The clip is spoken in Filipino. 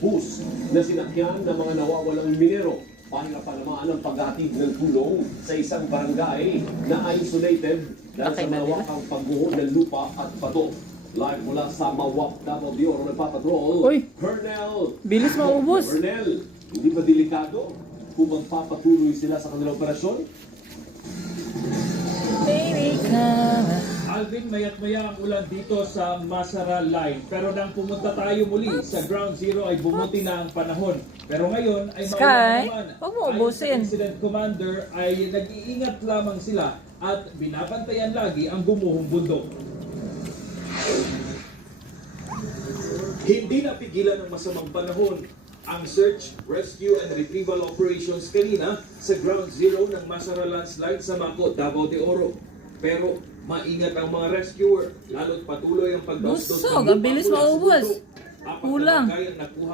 bus na sinakyan ng mga nawawalang minero. Pahirapan naman ang paghatid ng tulong sa isang barangay na isolated dahil sa malawakang pagguho ng lupa at bato. Live mula sa Mawak, Davao de Oro, nagpapatrol, Uy! Colonel. Bilis maubos! Colonel, hindi ba delikado kung magpapatuloy sila sa kanilang operasyon? Baby, come. Alvin, mayat-maya ang ulan dito sa Masara Line. Pero nang pumunta tayo muli sa Ground Zero ay bumuti na ang panahon. Pero ngayon ay Sky, maulan naman. huwag mo Ayon sa ubusin. Incident Commander ay nag-iingat lamang sila at binabantayan lagi ang gumuhong bundok. Hindi napigilan ng masamang panahon ang search, rescue and retrieval operations kanina sa Ground Zero ng Masara Landslide sa Mako, Davao de Oro. Pero maingat ang mga rescuer, lalo't patuloy ang pagdaustos Busog, ang bilis maubos. Kulang. Apat na bangkay ang nakuha